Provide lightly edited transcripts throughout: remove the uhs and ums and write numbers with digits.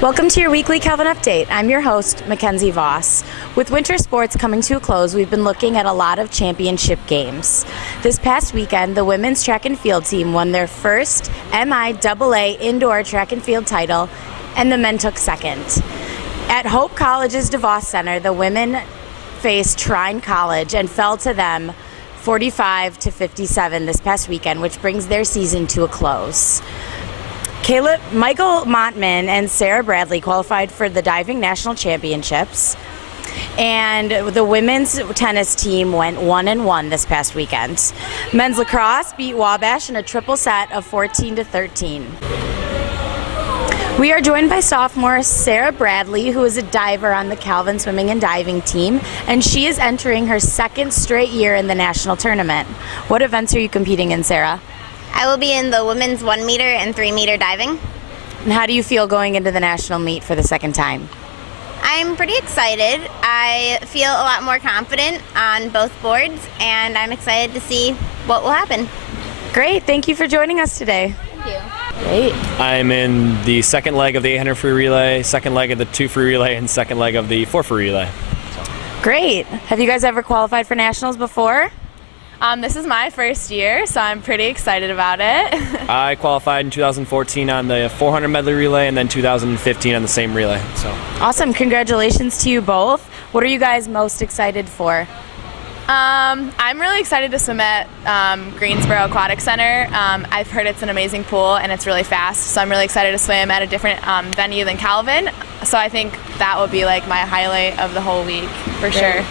Welcome to your weekly Calvin Update. I'm your host, Mackenzie Voss. With winter sports coming to a close, we've been looking at a lot of championship games. This past weekend, the women's track and field team won their first MIAA indoor track and field title, and the men took second. At Hope College's DeVos Center, the women faced Trine College and fell to them 45-57 this past weekend, which brings their season to a close. Michael Montman and Sarah Bradley qualified for the diving national championships, and the women's tennis team went 1-1 this past weekend. Men's lacrosse beat Wabash in a triple set of 14-13. We are joined by sophomore Sarah Bradley, who is a diver on the Calvin swimming and diving team, and she is entering her second straight year in the national tournament. What events are you competing in, Sarah? I will be in the women's 1 meter and 3 meter diving. And how do you feel going into the national meet for the second time? I'm pretty excited. I feel a lot more confident on both boards, and I'm excited to see what will happen. Great. Thank you for joining us today. Thank you. Great. I'm in the second leg of the 800 free relay, second leg of the 2 free relay, and second leg of the 4 free relay. Great. Have you guys ever qualified for nationals before? This is my first year, so I'm pretty excited about it. I qualified in 2014 on the 400 medley relay and then 2015 on the same relay. So Awesome. Congratulations to you both. What are you guys most excited for? I'm really excited to swim at Greensboro Aquatic Center. I've heard it's an amazing pool and it's really fast, so I'm really excited to swim at a different venue than Calvin. So I think that will be like my highlight of the whole week for sure.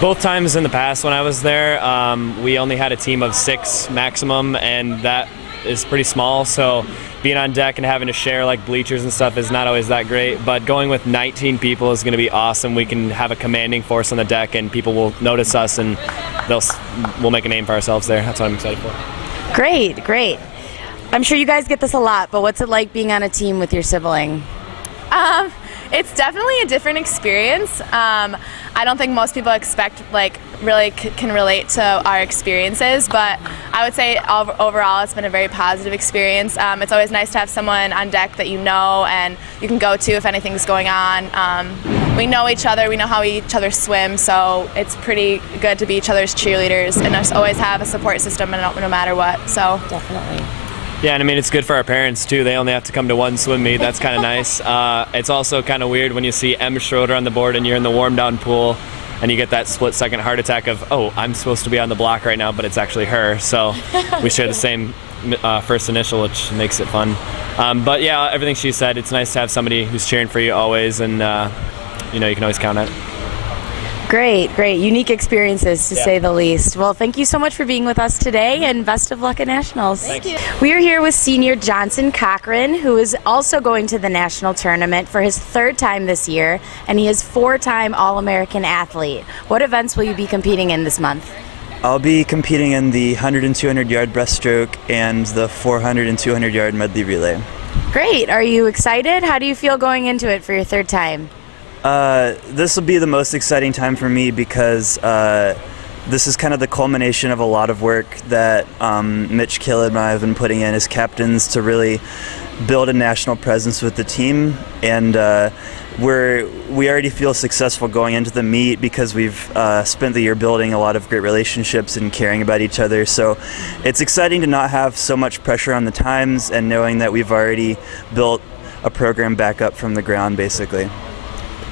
both times in the past when I was there, we only had a team of 6 maximum, and that is pretty small. So being on deck and having to share like bleachers and stuff is not always that great. But going with 19 people is going to be awesome. We can have a commanding force on the deck, and people will notice us, and we'll make a name for ourselves there. That's what I'm excited for. Great, great. I'm sure you guys get this a lot, but what's it like being on a team with your sibling? It's definitely a different experience. I don't think most people really can relate to our experiences, but I would say overall it's been a very positive experience. It's always nice to have someone on deck that you know and you can go to if anything's going on. We know each other, we know how each other swim, so it's pretty good to be each other's cheerleaders and just always have a support system no matter what. So Definitely. Yeah, and I mean, it's good for our parents, too. They only have to come to one swim meet. That's kind of nice. It's also kind of weird when you see Em Schroeder on the board and you're in the warm-down pool and you get that split-second heart attack of, oh, I'm supposed to be on the block right now, but it's actually her. So we share the same first initial, which makes it fun. But, yeah, everything she said, it's nice to have somebody who's cheering for you always, and, you can always count on it. Great, great. Unique experiences, to say the least. Well, thank you so much for being with us today, and best of luck at Nationals. Thank you. We are here with senior Johnson Cochran, who is also going to the national tournament for his 3rd time this year, and he is 4-time All-American athlete. What events will you be competing in this month? I'll be competing in the 100 and 200 yard breaststroke and the 400 and 200 yard medley relay. Great. Are you excited? How do you feel going into it for your 3rd time? This will be the most exciting time for me because this is kind of the culmination of a lot of work that Mitch Killett and I have been putting in as captains to really build a national presence with the team, and we already feel successful going into the meet because we've spent the year building a lot of great relationships and caring about each other. So it's exciting to not have so much pressure on the times and knowing that we've already built a program back up from the ground, basically.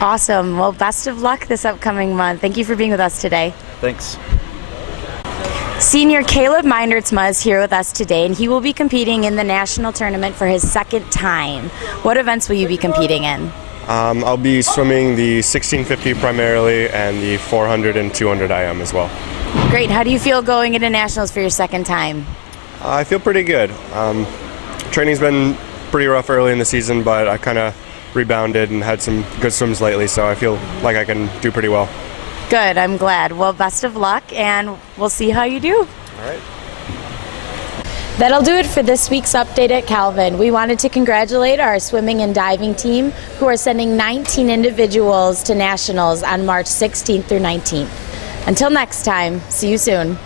Awesome. Well, best of luck this upcoming month. Thank you for being with us today. Thanks. Senior Caleb Meindertsma is here with us today, and he will be competing in the national tournament for his 2nd time. What events will you be competing in? I'll be swimming the 1650 primarily and the 400 and 200 IM as well. Great. How do you feel going into nationals for your 2nd time? I feel pretty good. Training's been pretty rough early in the season, but I kind of rebounded and had some good swims lately, so I feel like I can do pretty well. Good. I'm glad. Well, best of luck, and we'll see how you do. All right. That'll do it for this week's update at Calvin. We wanted to congratulate our swimming and diving team, who are sending 19 individuals to nationals on March 16th through 19th. Until next time, see you soon.